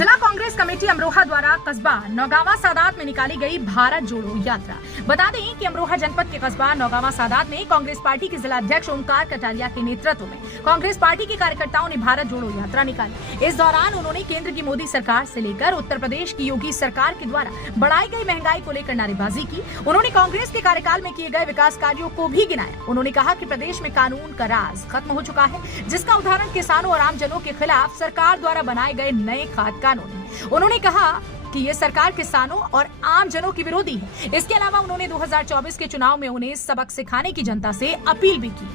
जिला कांग्रेस कमेटी अमरोहा द्वारा कस्बा नौगावा सादात में निकाली गई भारत जोड़ो यात्रा। बता दें कि अमरोहा जनपद के कस्बा नौगावा सादात में कांग्रेस पार्टी के जिला अध्यक्ष ओमकार कटारिया के नेतृत्व में कांग्रेस पार्टी के कार्यकर्ताओं ने भारत जोड़ो यात्रा निकाली। इस दौरान उन्होंने केंद्र की मोदी सरकार से लेकर उत्तर प्रदेश की योगी सरकार के द्वारा बढ़ाई गई महंगाई को लेकर नारेबाजी की। उन्होंने कांग्रेस के कार्यकाल में किए गए विकास कार्यों को भी गिनाया। उन्होंने कहा कि प्रदेश में कानून का राज खत्म हो चुका है, जिसका उदाहरण किसानों और आमजनों के खिलाफ सरकार द्वारा बनाए गए नए खाद्य कानून है। उन्होंने कहा कि ये सरकार किसानों और आम जनों की विरोधी है। इसके अलावा उन्होंने 2024 के चुनाव में उन्हें सबक सिखाने की जनता से अपील भी की।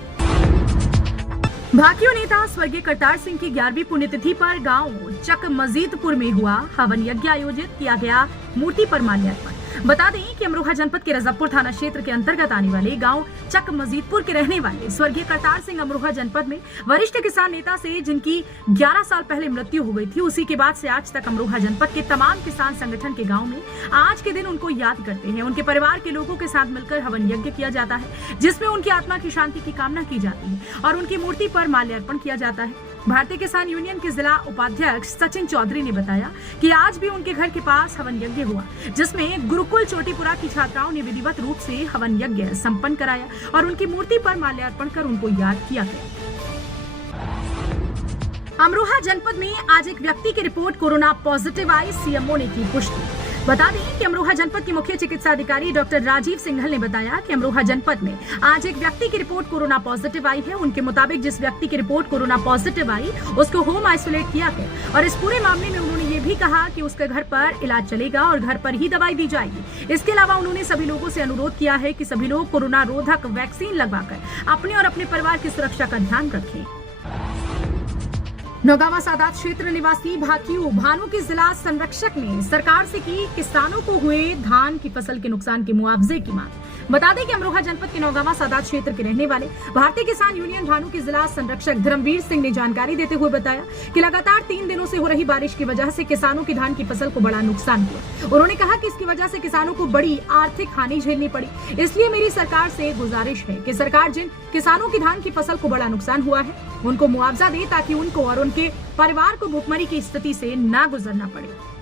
भाकियू नेता स्वर्गीय करतार सिंह की 11वीं पुण्यतिथि पर गांव चक मजीदपुर में हुआ हवन यज्ञ आयोजित किया गया। मूर्ति पर माल्यार्पण। बता दें कि अमरोहा जनपद के रजबपुर थाना क्षेत्र के अंतर्गत आने वाले गांव चक मजीदपुर के रहने वाले स्वर्गीय करतार सिंह अमरोहा जनपद में वरिष्ठ किसान नेता से जिनकी 11 साल पहले मृत्यु हो गई थी, उसी के बाद से आज तक अमरोहा जनपद के तमाम किसान संगठन के गांव में आज के दिन उनको याद करते हैं। उनके परिवार के लोगों के साथ मिलकर हवन यज्ञ किया जाता है, जिसमें उनकी आत्मा की शांति की कामना की जाती है और उनकी मूर्ति पर माल्यार्पण किया जाता है। भारतीय किसान यूनियन के जिला उपाध्यक्ष सचिन चौधरी ने बताया कि आज भी उनके घर के पास हवन यज्ञ हुआ, जिसमें गुरुकुल चोटीपुरा की छात्राओं ने विधिवत रूप से हवन यज्ञ संपन्न कराया और उनकी मूर्ति पर माल्यार्पण कर उनको याद किया गया। अमरोहा जनपद में आज एक व्यक्ति की रिपोर्ट कोरोना पॉजिटिव आई, सीएमओ ने की पुष्टि। बता दें कि अमरोहा जनपद के मुख्य चिकित्सा अधिकारी डॉक्टर राजीव सिंघल ने बताया कि अमरोहा जनपद में आज एक व्यक्ति की रिपोर्ट कोरोना पॉजिटिव आई है। उनके मुताबिक जिस व्यक्ति की रिपोर्ट कोरोना पॉजिटिव आई उसको होम आइसोलेट किया गया और इस पूरे मामले में उन्होंने ये भी कहा कि उसके घर पर इलाज चलेगा और घर पर ही दवाई दी जाएगी। इसके अलावा उन्होंने सभी लोगों से अनुरोध किया है कि सभी लोग कोरोना रोधक वैक्सीन लगवाकर अपने और अपने परिवार की सुरक्षा का ध्यान रखें। नौगावा सादात क्षेत्र निवासी भाकियू भानु के जिला संरक्षक ने सरकार से की किसानों को हुए धान की फसल के नुकसान के मुआवजे की मांग। बता दें कि अमरोहा जनपद के नौगावा सादात क्षेत्र के रहने वाले भारतीय किसान यूनियन भानु के जिला संरक्षक धर्मवीर सिंह ने जानकारी देते हुए बताया कि लगातार 3 दिनों से हो रही बारिश की वजह से किसानों की धान की फसल को बड़ा नुकसान हुआ। उन्होंने कहा कि इसकी वजह से किसानों को बड़ी आर्थिक हानि झेलनी पड़ी। इसलिए मेरी सरकार से गुजारिश है कि सरकार जिन किसानों की धान की फसल को बड़ा नुकसान हुआ है उनको मुआवजा दे, ताकि उनको और उनके परिवार को भूखमरी की स्थिति से न गुजरना पड़े।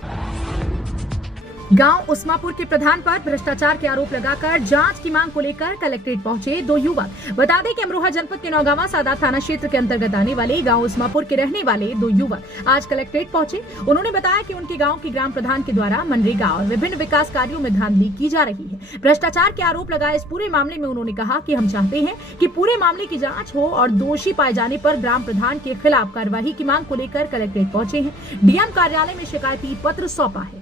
गांव उस्मापुर के प्रधान पर भ्रष्टाचार के आरोप लगाकर जांच की मांग को लेकर कलेक्ट्रेट पहुंचे 2 युवक। बता दें कि अमरोहा जनपद के नौगावा सादात थाना क्षेत्र के अंतर्गत आने वाले गांव उस्मापुर के रहने वाले 2 युवक आज कलेक्ट्रेट पहुंचे। उन्होंने बताया कि उनके गांव के ग्राम प्रधान के द्वारा मनरेगा और विभिन्न विकास कार्यों में धांधली की जा रही है। भ्रष्टाचार के आरोप लगाए इस पूरे मामले में उन्होंने कहा कि हम चाहते हैं कि पूरे मामले की जाँच हो और दोषी पाए जाने पर ग्राम प्रधान के खिलाफ कार्रवाई की मांग को लेकर कलेक्ट्रेट पहुंचे हैं। डीएम कार्यालय में शिकायती पत्र सौंपा है।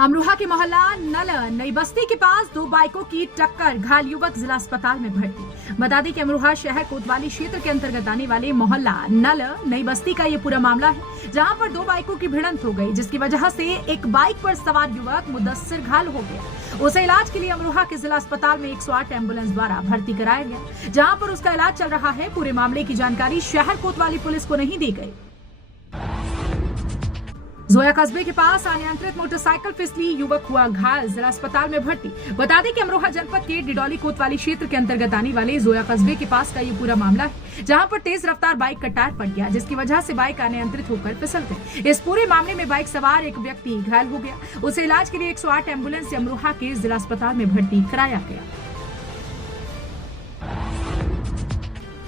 अमरोहा के मोहल्ला नल नई बस्ती के पास 2 बाइकों की टक्कर, घायल युवक जिला अस्पताल में भर्ती। बता दें कि अमरोहा शहर कोतवाली क्षेत्र के अंतर्गत आने वाले मोहल्ला नल नई बस्ती का ये पूरा मामला है, जहां पर 2 बाइकों की भिड़ंत हो गई, जिसकी वजह से एक बाइक पर सवार युवक मुदस्सिर घायल हो गया। उसे इलाज के लिए अमरोहा के जिला अस्पताल में 108 एम्बुलेंस द्वारा भर्ती कराया गया, जहाँ पर उसका इलाज चल रहा है। पूरे मामले की जानकारी शहर कोतवाली पुलिस को नहीं दी गई। जोया कस्बे के पास अनियंत्रित मोटरसाइकिल फिसली, युवक हुआ घायल, जिला अस्पताल में भर्ती। बता दें कि अमरोहा जनपद के डिडौली कोतवाली क्षेत्र के अंतर्गत आने वाले जोया कस्बे के पास का ये पूरा मामला है, जहां पर तेज रफ्तार बाइक का टायर फट गया, जिसकी वजह से बाइक अनियंत्रित होकर फिसल गई। इस पूरे मामले में बाइक सवार एक व्यक्ति घायल हो गया। उसे इलाज के लिए 108 एम्बुलेंस से अमरोहा के जिला अस्पताल में भर्ती कराया गया।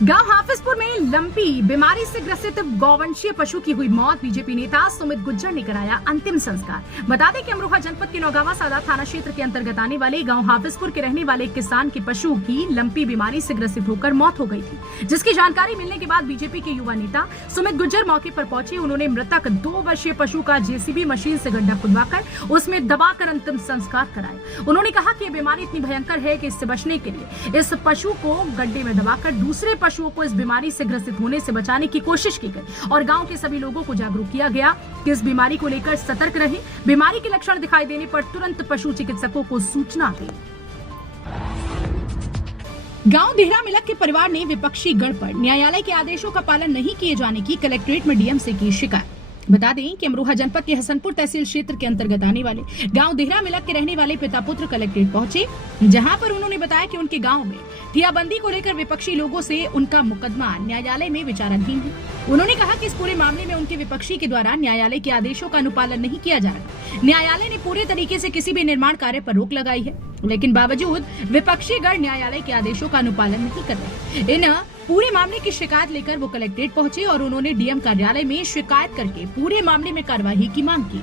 गांव हाफिजपुर में लंपी बीमारी से ग्रसित गौवंशीय पशु की हुई मौत, बीजेपी नेता सुमित गुज्जर ने कराया अंतिम संस्कार। बता दें कि अमरोहा जनपद के नौगावा सादात थाना क्षेत्र के अंतर्गत आने वाले गांव हाफिजपुर के रहने वाले किसान के पशु की लंपी बीमारी से ग्रसित होकर मौत हो गई थी, जिसकी जानकारी मिलने के बाद बीजेपी के युवा नेता सुमित गुज्जर मौके पर पहुंचे। उन्होंने मृतक 2 वर्षीय पशु का जेसीबी मशीन से गड्ढा खुदवाकर उसमें दबाकर अंतिम संस्कार कराया। उन्होंने कहा कि यह बीमारी इतनी भयंकर है कि इससे बचने के लिए इस पशु को गड्ढे में दबाकर दूसरे पशुओं को इस बीमारी से ग्रसित होने से बचाने की कोशिश की गई और गांव के सभी लोगों को जागरूक किया गया कि इस बीमारी को लेकर सतर्क रहें। बीमारी के लक्षण दिखाई देने पर तुरंत पशु चिकित्सकों को सूचना दें। गांव देहरा मिलक के परिवार ने विपक्षी गढ़ पर न्यायालय के आदेशों का पालन नहीं किए जाने की कलेक्ट्रेट में डीएम से की शिकायत। बता दें कि अमरोहा जनपद के हसनपुर तहसील क्षेत्र के अंतर्गत आने वाले गांव देहरा मिलक के रहने वाले पिता पुत्र कलेक्ट्रेट पहुंचे, जहां पर उन्होंने बताया कि उनके गांव में ठियाबंदी को लेकर विपक्षी लोगों से उनका मुकदमा न्यायालय में विचाराधीन है। उन्होंने कहा कि इस पूरे मामले में उनके विपक्षी के द्वारा न्यायालय के आदेशों का अनुपालन नहीं किया जा रहा। न्यायालय ने पूरे तरीके से किसी भी निर्माण कार्य पर रोक लगाई है, लेकिन बावजूद विपक्षी गण न्यायालय के आदेशों का अनुपालन नहीं कर रहे। इन पूरे मामले की शिकायत लेकर वो कलेक्ट्रेट पहुंचे और उन्होंने डीएम कार्यालय में शिकायत करके पूरे मामले में कार्रवाई की मांग की।